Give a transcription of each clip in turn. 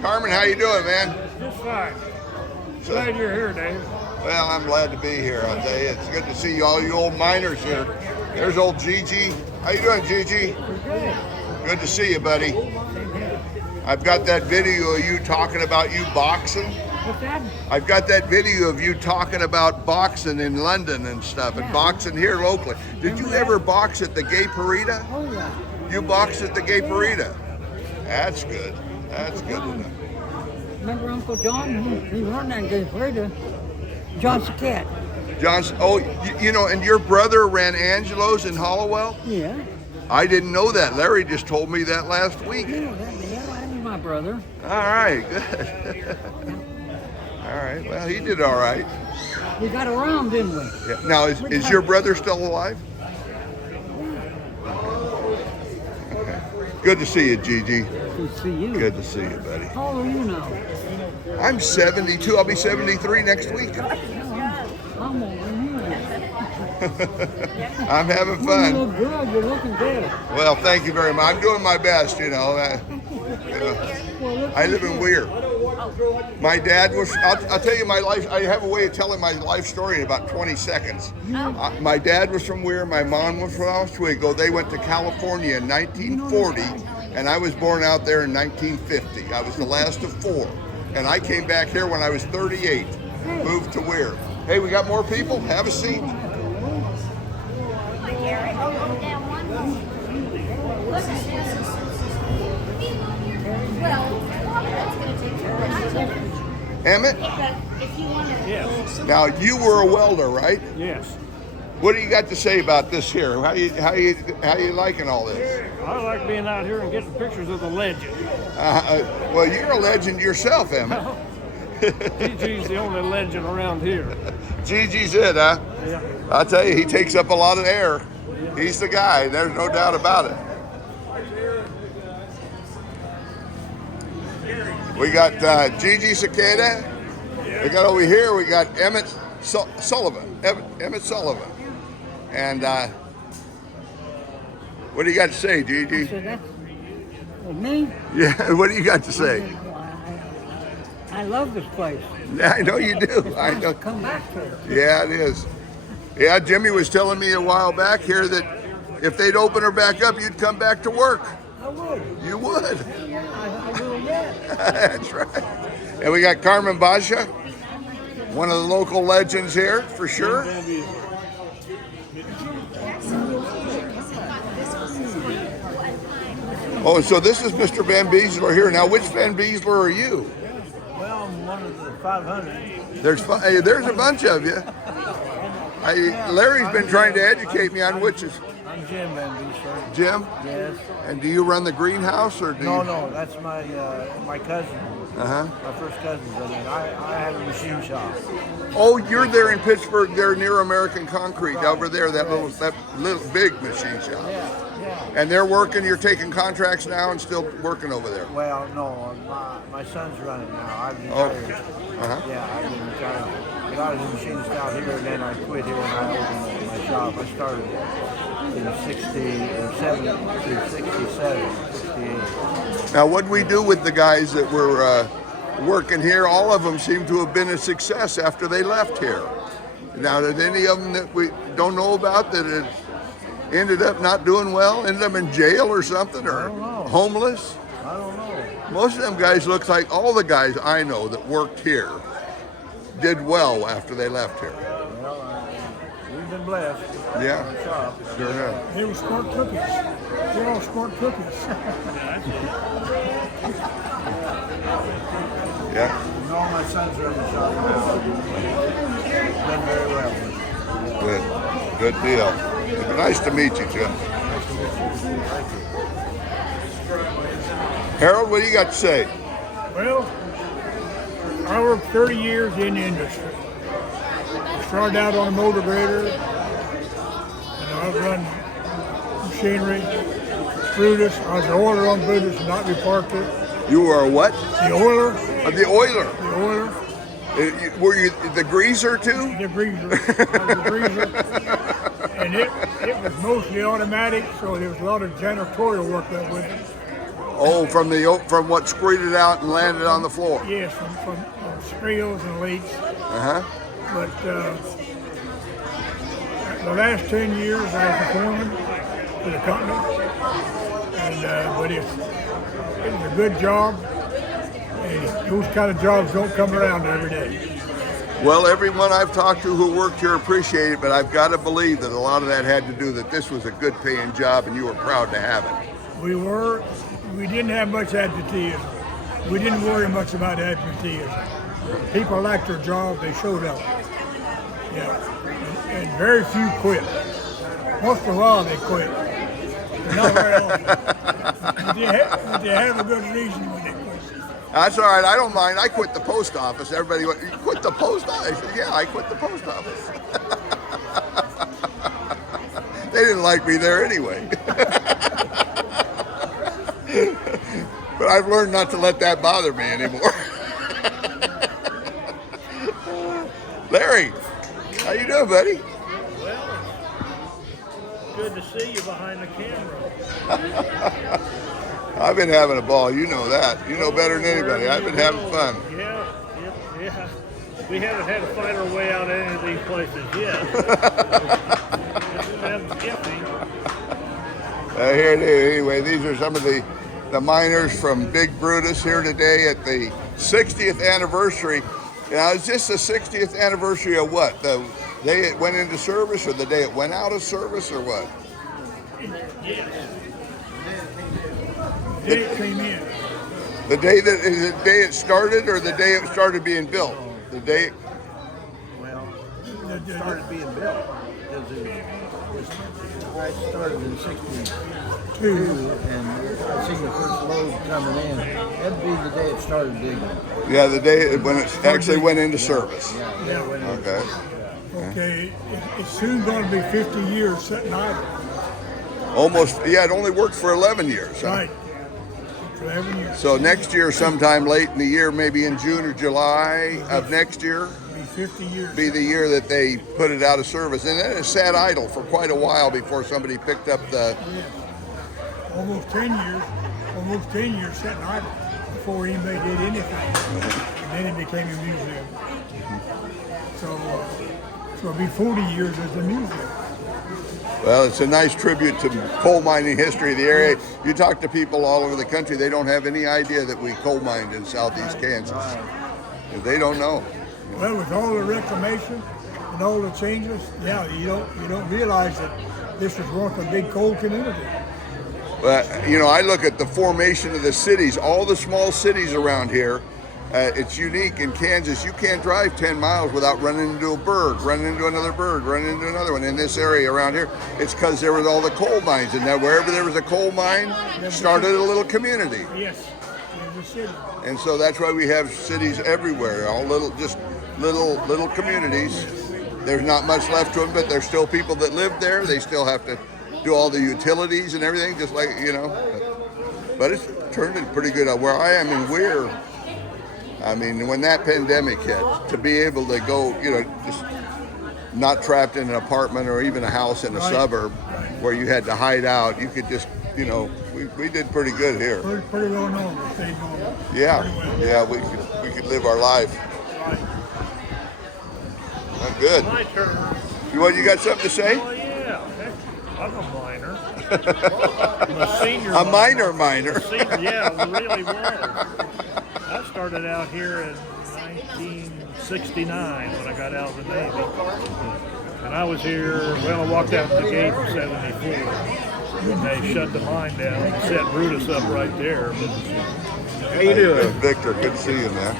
Carmen, how you doing, man? Just fine. Glad you're here, Dave. Well, I'm glad to be here. I'll tell you, it's good to see you, all you old miners here. There's old Gigi. How you doing, Gigi? Good to see you, buddy. I've got that video of you talking about you boxing. What's that? I've got that video of you talking about boxing in London and stuff, and boxing here locally. Did you ever box at the Gay Parita? Oh, yeah. You boxed at the Gay Parita. That's good. That's good enough. Remember Uncle John? He run that Gay Parita. John Sachetta. John's, oh, you know, and your brother ran Angelo's in Hollowell? Yeah. I didn't know that. Larry just told me that last week. Yeah, that was my brother. All right, good. All right, well, he did all right. We got around, didn't we? Yeah. Now, is your brother still alive? Okay. Good to see you, Gigi. Good to see you. Good to see you, buddy. How old are you now? I'm 72. I'll be 73 next week. I'm older than you. I'm having You fun. look good. You're looking good. Well, thank you very much. I'm doing my best, you know. I live in Weir. My dad was, I'll tell you my life, I have a way of telling my life story in about 20 seconds. My dad was from Weir, my mom was from Oswego. They went to California in 1940, and I was born out there in 1950. I was the last of four. And I came back here when I was 38, moved to Weir. Hey, we got more people? Have a seat. Emmitt? Yes. Now, you were a welder, right? Yes. What do you got to say about this here? How you liking all this? I like being out here and getting pictures of the legend. Well, you're a legend yourself, Emmitt. DG's the only legend around here. Gigi's it, huh? Yeah. I'll tell you, he takes up a lot of air. He's the guy. There's no doubt about it. We got Gigi Sachetta. We got over here, we got Emmitt Sullivan. Emmitt Sullivan. And what do you got to say, Gigi? Me? Yeah, what do you got to say? I love this place. I know you do. I know. Come back to it. Yeah, it is. Yeah, Jimmy was telling me a while back here that if they'd open her back up, you'd come back to work. I would. You would. Yeah, I will yet. That's right. And we got Carmen Boccia, one of the local legends here, for sure. Oh, so this is Mr. Vanbecelaere here. Now, which Vanbecelaere are you? Well, I'm one of the 500. There's a bunch of you. Larry's been trying to educate me on which is. I'm Jim Vanbecelaere. Jim? Yes. And do you run the greenhouse or do you? No, that's my cousin. Uh-huh. My first cousin's in it. I have a machine shop. Oh, you're there in Pittsburgh. They're near American Concrete over there. That little big machine shop. Yeah. And they're working. You're taking contracts now and still working over there. Well, no, my son's running now. I've retired. Uh-huh. Yeah, I've been retired. But I was a machinist out here, and then I quit here and I opened my shop. I started in 67, 68. Now, what we do with the guys that were working here, all of them seem to have been a success after they left here. Now, did any of them that we don't know about that had ended up not doing well, ended up in jail or something, or homeless? I don't know. Most of them guys look like all the guys I know that worked here did well after they left here. Well, we've been blessed. Yeah, Our shop. sure have. They were smart cookies. They're all smart cookies. Yeah. And all my sons are in the shop now. Done very well. Good deal. It's nice to meet you, Jim. Harold, what do you got to say? Well, I worked 30 years in the industry. I started out on a motor grader, and I've run machinery. Brutus, I was the oiler on Brutus, and not reparked it. You were a what? The oiler. The oiler. The oiler. Were you the greaser too? The greaser. I was the greaser. And it was mostly automatic, so there was a lot of janitorial work that with it. Oh, from what squirted out and landed on the floor. Yes, from spills and leaks. Uh-huh. But the last 10 years I was a foreman for the company, and but it's a good job, and those kind of jobs don't come around every day. Well, everyone I've talked to who worked here appreciate it, but I've got to believe that a lot of that had to do that this was a good paying job and you were proud to have it. We didn't have much absenteeism. We didn't worry much about absenteeism. People liked their job, they showed up. Yeah, and very few quit. Once in a while they quit, but not very often. But they have a good reason when they quit. That's all right. I don't mind. I quit the post office. Everybody went, "You quit the post office?" I said, "Yeah, I quit the post office." They didn't like me there anyway. But I've learned not to let that bother me anymore. Larry, how you doing, buddy? Well, good to see you behind the camera. I've been having a ball. You know that. You know better than anybody. I've been having fun. Yeah. We haven't had to fight our way out of any of these places yet. It's empty. Here it is. Anyway, these are some of the miners from Big Brutus here today at the 60th anniversary. Now, is this the 60th anniversary of what? The day it went into service, or the day it went out of service, or what? Yes. The day it came in. The day that is it the day it started, or the day it started being built? The day. Well, it started being built. I started in '62, and I seen the first load coming in. That'd be the day it started digging. Yeah, the day when it actually went into service. Yeah. Okay. Okay, it's soon going to be 50 years sitting idle. Almost. Yeah, it only worked for 11 years. Huh? Right. 11 years. So next year, sometime late in the year, maybe in June or July of next year, It'll be 50 years. be the year that they put it out of service. And then it sat idle for quite a while before somebody picked up the. Yeah. Almost 10 years sitting idle before anybody did anything. And then it became a museum. So it'll be 40 years as a museum. Well, it's a nice tribute to coal mining history of the area. You talk to people all over the country, they don't have any idea that we coal mined in southeast Kansas. They don't know. Well, with all the reclamation and all the changes, yeah, you don't realize that this was once a big coal community. But, I look at the formation of the cities, all the small cities around here. It's unique in Kansas. You can't drive 10 miles without running into a bird, running into another bird, running into another one. In this area around here, it's because there was all the coal mines. And that wherever there was a coal mine, started a little community. Yes, there's a city. And so that's why we have cities everywhere, all little communities. There's not much left to them, but there's still people that live there. They still have to do all the utilities and everything, just like, But it's turned in pretty good. Where I am in Weir, I mean, when that pandemic hit, to be able to go, just not trapped in an apartment or even a house in a suburb where you had to hide out, you could just, we did pretty good here. Pretty well normal, stayed normal. Yeah, we could live our life. Well, good. My turn. You got something to say? Oh, yeah. Heck, I'm a miner. I'm a senior A miner. Senior, yeah, it really was. I started out here in 1969 when I got out of the Navy. And I was here, I walked out the gate in 74 when they shut the mine down and set Brutus up right there. How you doing? Victor, good to see you, man.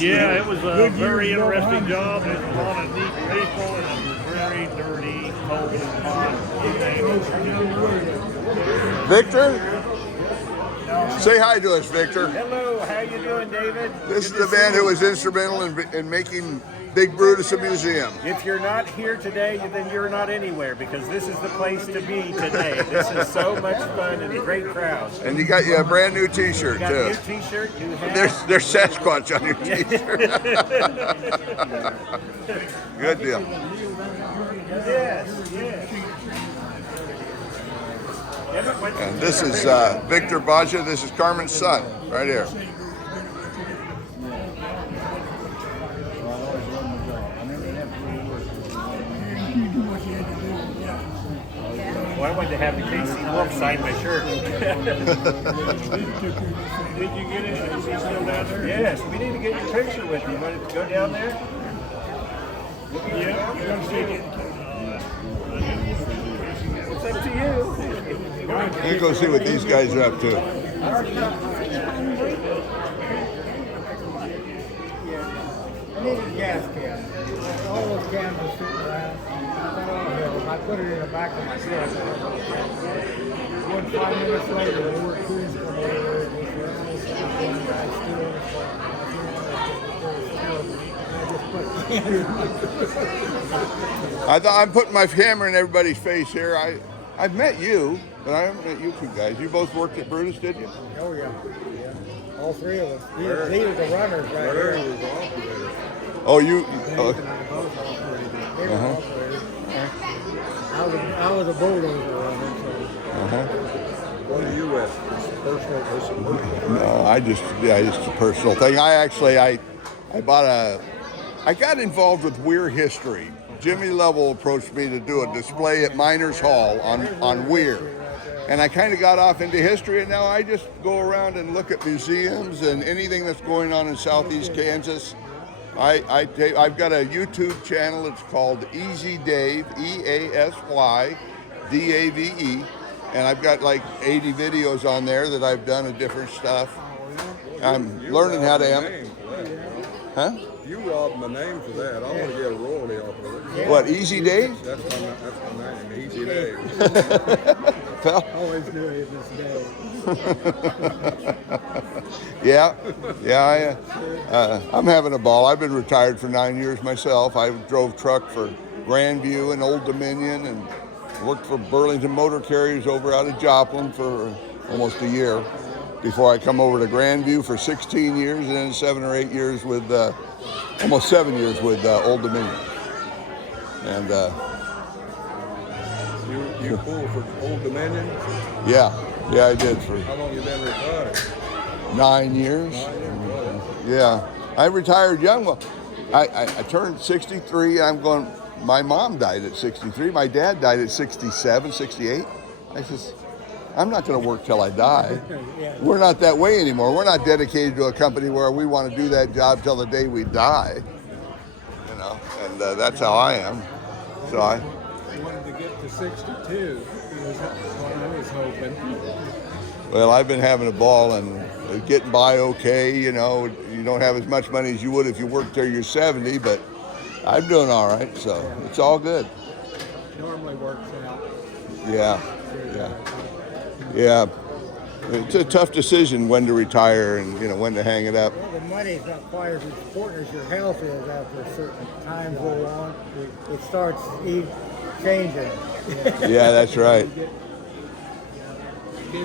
Yeah, it was a very interesting job. There's a lot of neat people, and it was very dirty, cold, and hot. Victor? Say hi to us, Victor. Hello, how you doing, David? This is the man who was instrumental in making Big Brutus a museum. If you're not here today, then you're not anywhere, because this is the place to be today. This is so much fun and a great crowd. And you got a brand new T-shirt Got too. a new T-shirt, new hat. There's Sasquatch on your T-shirt. Good deal. Yes, yes. And this is Victor Boccia. This is Carmen's son, right here. Well, I wanted to have the KC Wolf sign my shirt. Did you get it? Is he still down there? Yes, we need to get your picture with you. You want to go down there? Yeah, you're going to see it. It's up to you. Let's go see what these guys are up to. I need a gas can. All those cans are sitting around. I put it in the back of my truck. 5 minutes later, the word crews come over and they said, I thought I'm putting my camera in everybody's face here. I've met you, but I haven't met you two guys. You both worked at Brutus, did you? Oh, yeah. All three of us. These are the runners right here. Oh, you. They were operators. I was a bulldozer runner. What are you with? Personal? No, just a personal thing. I got involved with Weir history. Jimmy Lovell approached me to do a display at Miners Hall on Weir. And I kind of got off into history, and now I just go around and look at museums and anything that's going on in southeast Kansas. I've got a YouTube channel. It's called Easy Dave, EASYDAVE, and I've got like 80 videos on there that I've done of different stuff. I'm learning how to huh? You robbed my name for that. I want to get a royalty off of it. What, Easy Dave? That's my name, Easy Dave. Always knew it was Yeah. I'm having a ball. I've been retired for 9 years myself. I drove truck for Grandview and Old Dominion and worked for Burlington Motor Carriers over out of Joplin for almost a year before I come over to Grandview for 16 years and then 7 or 8 years with, almost 7 years with Old Dominion. And you pulled for Old Dominion? yeah, I did for How long you been retired? 9 years. Yeah, I retired young. Well, I turned 63. My mom died at 63. My dad died at 67, 68. I says, I'm not going to work till I die. We're not that way anymore. We're not dedicated to a company where we want to do that job till the day we die. You know, and that's how I am. So I wanted to get to 62. That's what I was hoping. Well, I've been having a ball and getting by okay. You know, you don't have as much money as you would if you worked till you're 70, but I'm doing all right, so it's all good. Normally works out. Yeah. It's a tough decision when to retire and when to hang it up. Well, the money's not quite as important as your health is after a certain time go on. It starts changing. Yeah, that's right. Get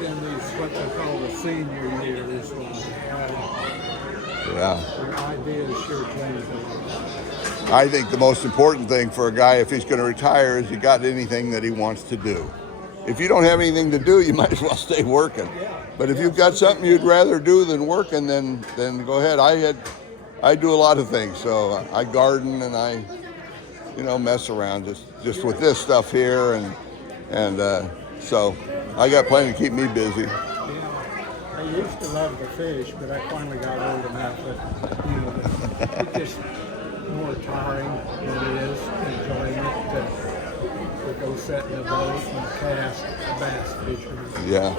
in these what they call the senior years. Yeah. Your ideas sure change. I think the most important thing for a guy, if he's going to retire, is he got anything that he wants to do. If you don't have anything to do, you might as well stay working. But if you've got something you'd rather do than working, then go ahead. I do a lot of things. So I garden and I, mess around just with this stuff here, and so I got plenty to keep me busy. Yeah, I used to love to fish, but I finally got old enough that it's just more tiring than it is enjoyment to go set in a boat and cast bass fishermen. Yeah.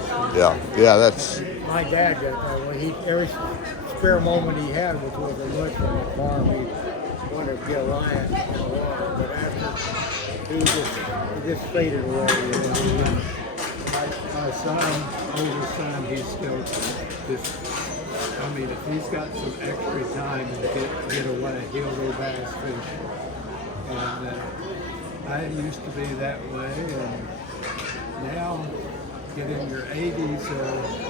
That's. My dad got that way. Every spare moment he had was with a look from the farm. He wanted to get a lion in the water, but after he just faded away. My son, oldest son, he's still just. I mean, if he's got some extra time and get away, he'll go bass fishing. And I used to be that way, and now get in your 80s,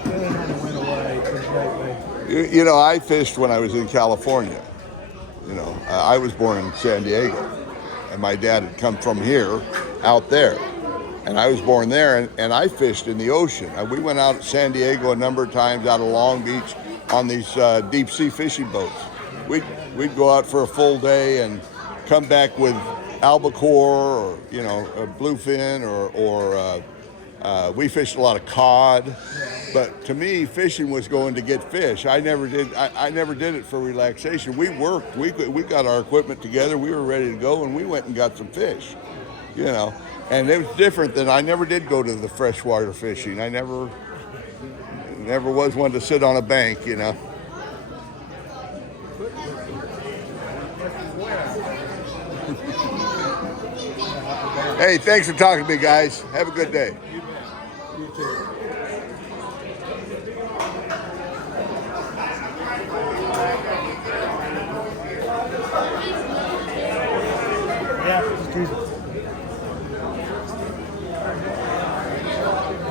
kind of went away completely. I fished when I was in California. I was born in San Diego, and my dad had come from here out there. and I was born there, and I fished in the ocean. We went out at San Diego a number of times, out of Long Beach, on these deep sea fishing boats. We'd go out for a full day and come back with albacore, or a bluefin, or we fished a lot of cod. But to me, fishing was going to get fish. I never did it for relaxation. We worked. We got our equipment together. We were ready to go, and we went and got some fish. And it was different than, I never did go to the freshwater fishing. I never was one to sit on a bank. Hey, thanks for talking to me, guys. Have a good day.